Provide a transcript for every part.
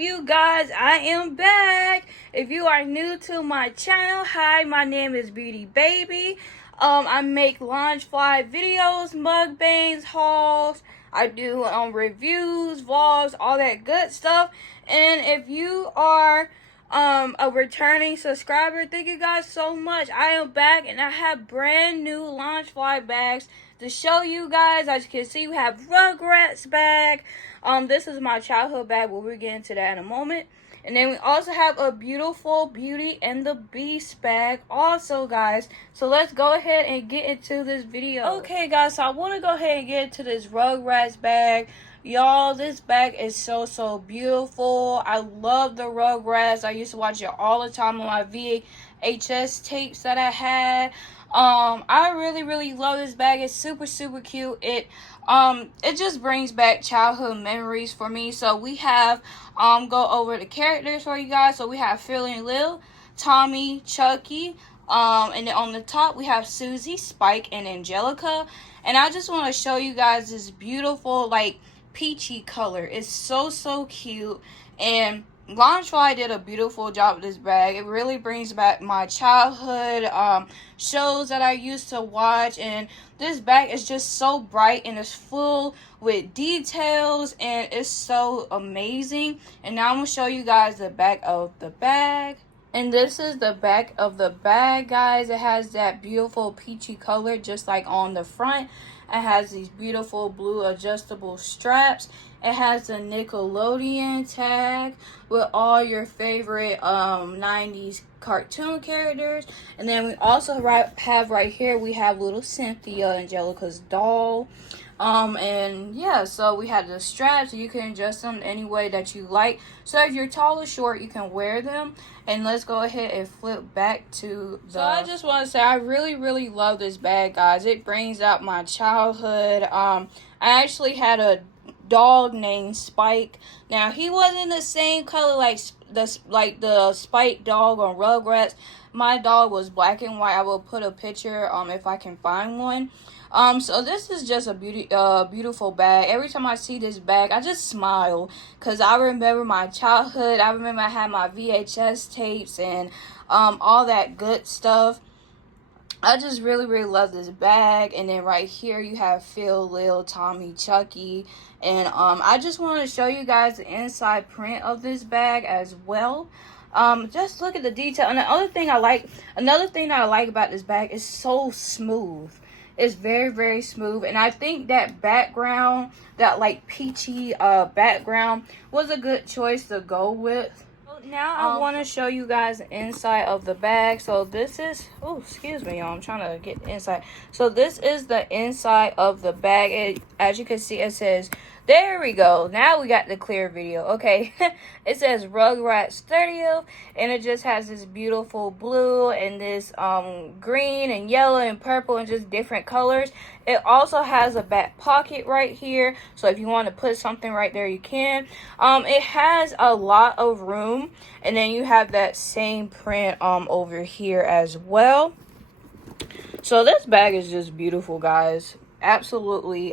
you guys? I am back. If you are new to my channel, hi, my name is Btw. I make Loungefly videos, mukbangs, hauls. I do reviews, vlogs, all that good stuff. And if you are a returning subscriber, thank you guys so much. I am back and I have brand new Loungefly bags to show you guys. As you can see, we have Rugrats bag. This is my childhood bag, but we'll get into that in a moment. And then we also have a beautiful Beauty and the Beast bag also, guys. So let's go ahead and get into this video. Okay, guys, so I want to go ahead and get into this Rugrats bag. Y'all, this bag is so beautiful. I love the Rugrats. I used to watch it all the time on my VHS tapes that I had. I really love this bag. It's super cute. It just brings back childhood memories for me. So we have go over the characters for you guys. So we have Phil and Lil, Tommy, Chucky, and then on the top we have Susie, Spike, and Angelica. And I just want to show you guys this beautiful like peachy color. It's so cute, and Loungefly did a beautiful job with this bag. It really brings back my childhood shows that I used to watch, and this bag is just so bright and it's full with details and it's so amazing. And now I'm gonna show you guys the back of the bag. And this is the back of the bag, guys. It has that beautiful peachy color just like on the front. It has these beautiful blue adjustable straps. It has the Nickelodeon tag with all your favorite 90s cartoon characters. And then we also have right here, we have little Cynthia, Angelica's doll. And yeah, so we have the straps. You can adjust them any way that you like. So if you're tall or short, you can wear them. And let's go ahead and flip back to the... So I just want to say I really love this bag, guys. It brings out my childhood. I actually had a dog named Spike. Now he wasn't the same color like the Spike dog on Rugrats. My dog was black and white. I will put a picture if I can find one. So this is just a beautiful bag. Every time I see this bag, I just smile because I remember my childhood. I remember I had my VHS tapes and all that good stuff. I just really love this bag. And then right here you have Phil, Lil, Tommy, Chucky, and I just want to show you guys the inside print of this bag as well. Just look at the detail. And another thing that I like about this bag is so smooth. It's very smooth, and I think that background, that like peachy background, was a good choice to go with. Now I want to show you guys the inside of the bag. So this is, oh excuse me y'all, I'm trying to get the inside. So this is the inside of the bag. As you can see, it says, there we go, now we got the clear video. Okay. It says Rugrats 30th, and it just has this beautiful blue and this green and yellow and purple and just different colors. It also has a back pocket right here, so if you want to put something right there, you can. It has a lot of room, and then you have that same print over here as well. So this bag is just beautiful, guys. Absolutely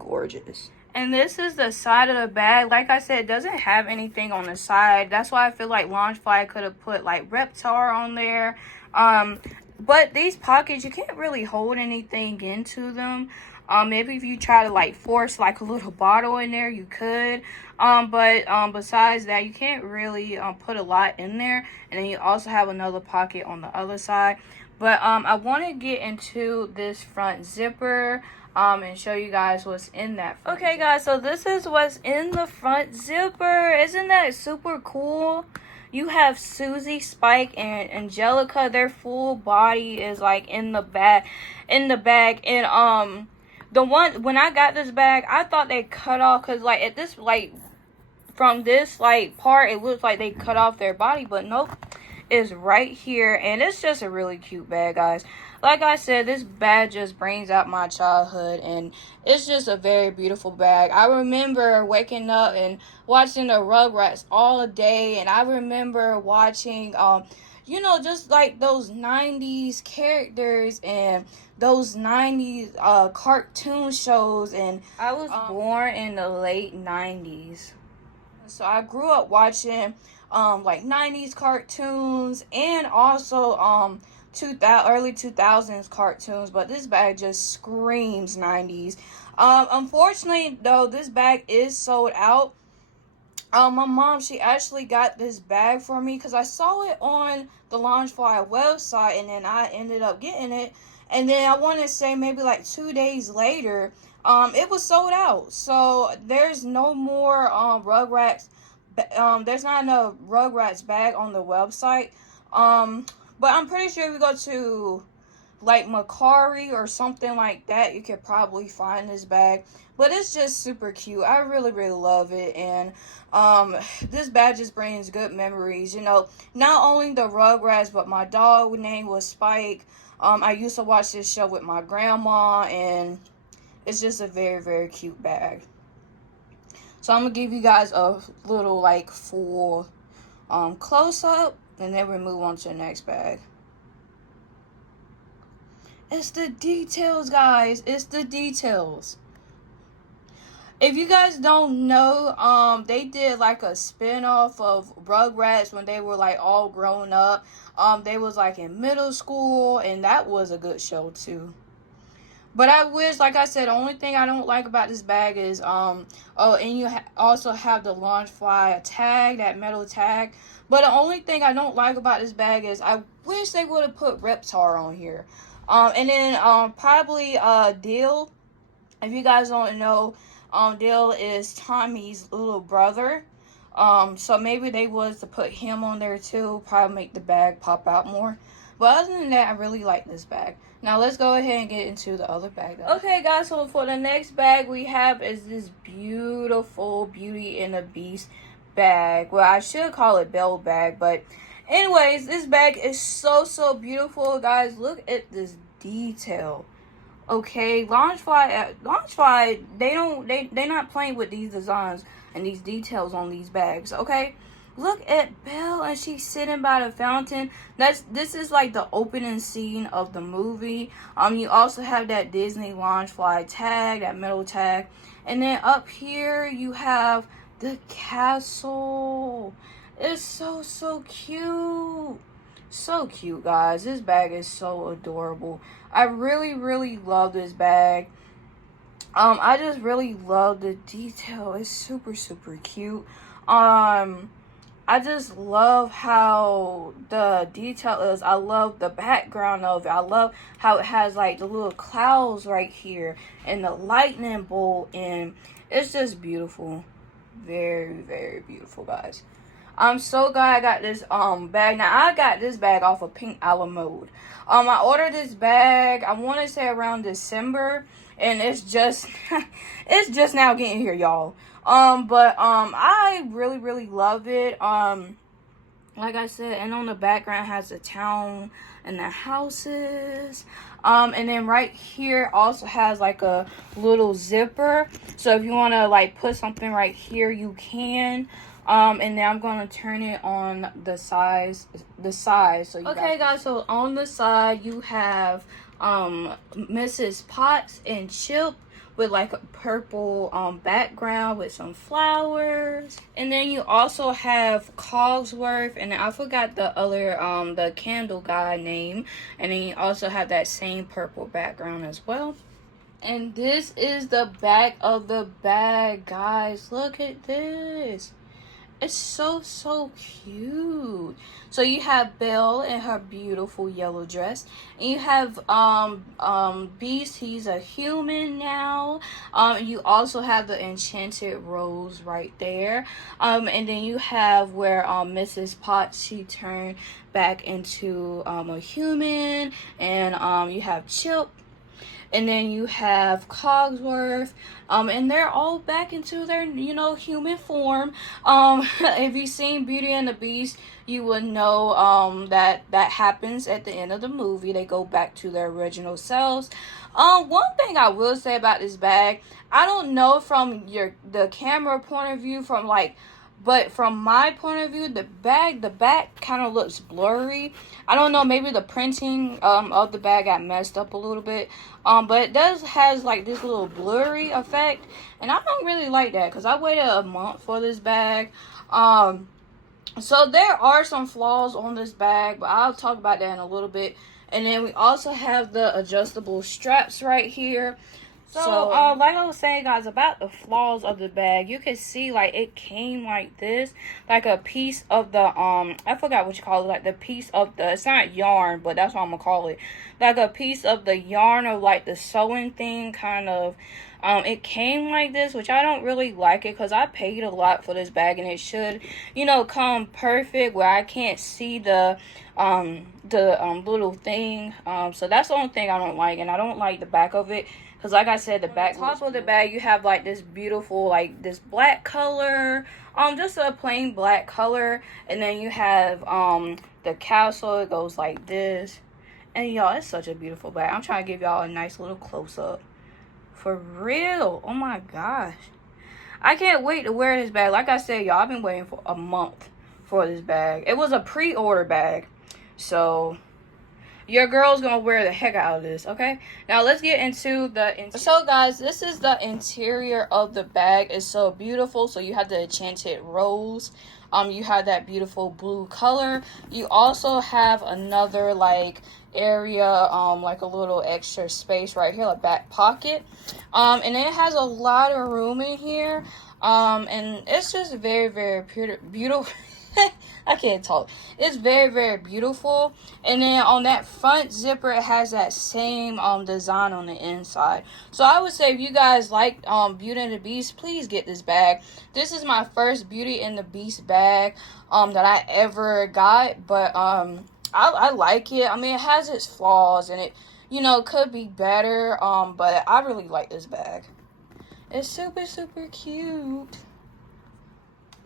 gorgeous. And this is the side of the bag. Like I said, it doesn't have anything on the side. That's why I feel like Loungefly could have put like Reptar on there. But these pockets, you can't really hold anything into them. Maybe if you try to like force like a little bottle in there, you could. But besides that, you can't really put a lot in there. And then you also have another pocket on the other side. But I want to get into this front zipper and show you guys what's in that front zipper. Guys, so this is what's in the front zipper. Isn't that super cool? You have Susie, Spike, and Angelica. Their full body is like in the bag. And the one, when I got this bag, I thought they cut off, because like at this, like from this like part, it looks like they cut off their body, but nope, it's right here. And it's just a really cute bag, guys. Like I said, this bag just brings out my childhood, and it's just a very beautiful bag. I remember waking up and watching the Rugrats all day, and I remember watching you know, just like those 90s characters and those 90s cartoon shows. And I was born in the late 90s. So I grew up watching like 90s cartoons and also early 2000s cartoons, but this bag just screams 90s. Unfortunately though, this bag is sold out. My mom, she actually got this bag for me because I saw it on the Loungefly website, and then I ended up getting it. And then I want to say maybe like 2 days later, it was sold out. So there's no more Rugrats. There's not enough Rugrats bag on the website. But I'm pretty sure if we go to like Macari or something like that, you could probably find this bag. But it's just super cute. I really, really love it. And this bag just brings good memories. You know, not only the Rugrats, but my dog name was Spike. I used to watch this show with my grandma, and it's just a very, very cute bag. So I'm gonna give you guys a little like full close up, and then we move on to the next bag. It's the details, guys. It's the details. If you guys don't know, they did like a spin-off of Rugrats when they were like all grown up. They was like in middle school, and that was a good show too. But I wish, like I said, the only thing I don't like about this bag is, oh, and you also have the Loungefly tag, that metal tag. But the only thing I don't like about this bag is I wish they would have put Reptar on here. And then, probably, Dill. If you guys don't know, Dill is Tommy's little brother. So maybe they was to put him on there too. Probably make the bag pop out more. But other than that, I really like this bag. Now let's go ahead and get into the other bag. Okay, guys, so for the next bag we have is this beautiful Beauty and the Beast bag. Well, I should call it Belle bag, but anyways, this bag is so beautiful, guys. Look at this detail. Okay, Loungefly, they not playing with these designs and these details on these bags. Okay, look at Belle, and she's sitting by the fountain. This is like the opening scene of the movie. You also have that Disney Loungefly tag, that metal tag, and then up here you have the castle. It's so cute. So cute, guys. This bag is so adorable. I really love this bag. I just really love the detail. It's super cute. I just love how the detail is. I love the background of it. I love how it has like the little clouds right here and the lightning bolt, and it's just beautiful. Very beautiful, guys. I'm so glad I got this bag. Now I got this bag off of Pink a la Mode. I ordered this bag, I want to say around December, and it's just it's just now getting here, y'all. But I really love it. Like I said, and on the background has the town and the houses. And then right here also has like a little zipper. So if you want to like put something right here, you can. And now I'm going to turn it on the size. So you guys, so on the side you have Mrs. Potts and Chip with like a purple background with some flowers. And then you also have Cogsworth, and I forgot the other the candle guy name. And then you also have that same purple background as well. And this is the back of the bag, guys. Look at this. It's so cute. So you have Belle in her beautiful yellow dress, and you have Beast. He's a human now. You also have the enchanted rose right there. And then you have where Mrs. Potts, she turned back into a human, and you have Chip. And then you have Cogsworth, and they're all back into their, human form. If you've seen Beauty and the Beast, you would know that happens at the end of the movie. They go back to their original selves. One thing I will say about this bag, I don't know from the camera point of view, from like But from my point of view, the back kind of looks blurry. I don't know, maybe the printing of the bag got messed up a little bit. But it has like this little blurry effect, and I don't really like that because I waited a month for this bag. So there are some flaws on this bag, but I'll talk about that in a little bit. And then we also have the adjustable straps right here. So, like I was saying, guys, about the flaws of the bag, you can see, like, it came like this, like a piece of the, I forgot what you call it, like, the piece of the, it's not yarn, but that's what I'm gonna call it, like, a piece of the yarn of, like, the sewing thing, kind of, it came like this, which I don't really like it, because I paid a lot for this bag, and it should, you know, come perfect, where I can't see the little thing, so that's the only thing I don't like, and I don't like the back of it. Because like I said, the back top of the bag, you have like this beautiful, like this black color, just a plain black color. And then you have the castle, it goes like this. And y'all, it's such a beautiful bag. I'm trying to give y'all a nice little close-up. For real. Oh my gosh. I can't wait to wear this bag. Like I said, y'all, I've been waiting for a month for this bag. It was a pre-order bag. So your girl's gonna wear the heck out of this, okay? Now let's get into the interior. So guys, this is the interior of the bag. It's so beautiful. So you have the enchanted rose. You have that beautiful blue color. You also have another like area, like a little extra space right here, a back pocket. And it has a lot of room in here. And it's just very, very beautiful. I can't talk. It's very, very beautiful. And then on that front zipper, it has that same design on the inside. So I would say if you guys like Beauty and the Beast, please get this bag. This is my first Beauty and the Beast bag that I ever got. But I like it. I mean, it has its flaws and it, you know, could be better. But I really like this bag. It's super, super cute.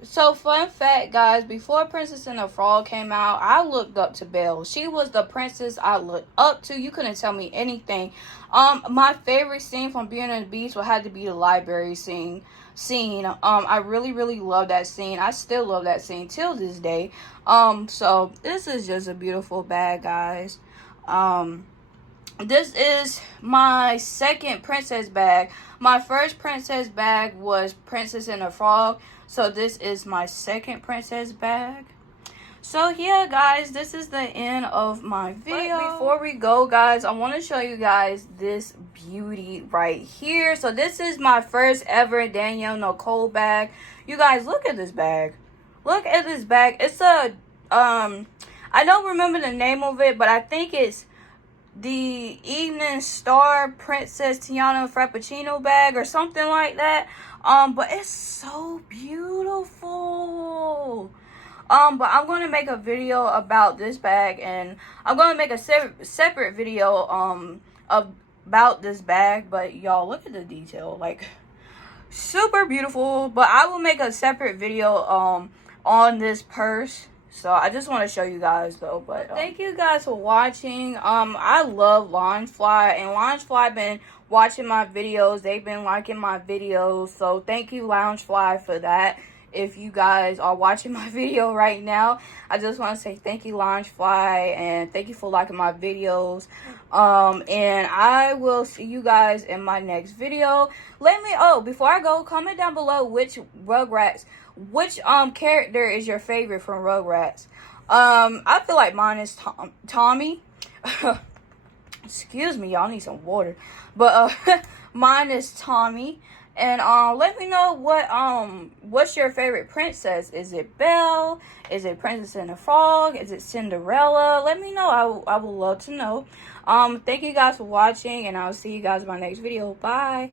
So, fun fact, guys, before Princess and the Frog came out, I looked up to Belle. She was the princess I looked up to. You couldn't tell me anything. My favorite scene from Beauty and the Beast would have to be the library scene. I really, really love that scene. I still love that scene till this day. So, this is just a beautiful bag, guys. This is my second princess bag. My first princess bag was Princess and the Frog. So this is my second princess bag. So yeah, guys, this is the end of my video. But before we go, guys, I want to show you guys this beauty right here. So this is my first ever Danielle Nicole bag. You guys, look at this bag. Look at this bag. It's a I don't remember the name of it, but I think it's the Evening Star Princess Tiana Frappuccino bag or something like that. But it's so beautiful. But I'm going to make a video about this bag, and I'm going to make a separate video about this bag. But y'all, look at the detail, like super beautiful. But I will make a separate video on this purse. So I just want to show you guys though. But thank you guys for watching. I love Loungefly, and Loungefly been watching my videos. They've been liking my videos. So thank you, Loungefly, for that. If you guys are watching my video right now, I just want to say thank you, Loungefly, and thank you for liking my videos. And I will see you guys in my next video. Let me, before I go, comment down below which character is your favorite from Rugrats. I feel like mine is Tommy. Excuse me, y'all, need some water. But mine is Tommy. And let me know what's your favorite princess. Is it Belle? Is it Princess and the Frog? Is it Cinderella? Let me know. I would love to know. Thank you guys for watching, and I'll see you guys in my next video. Bye.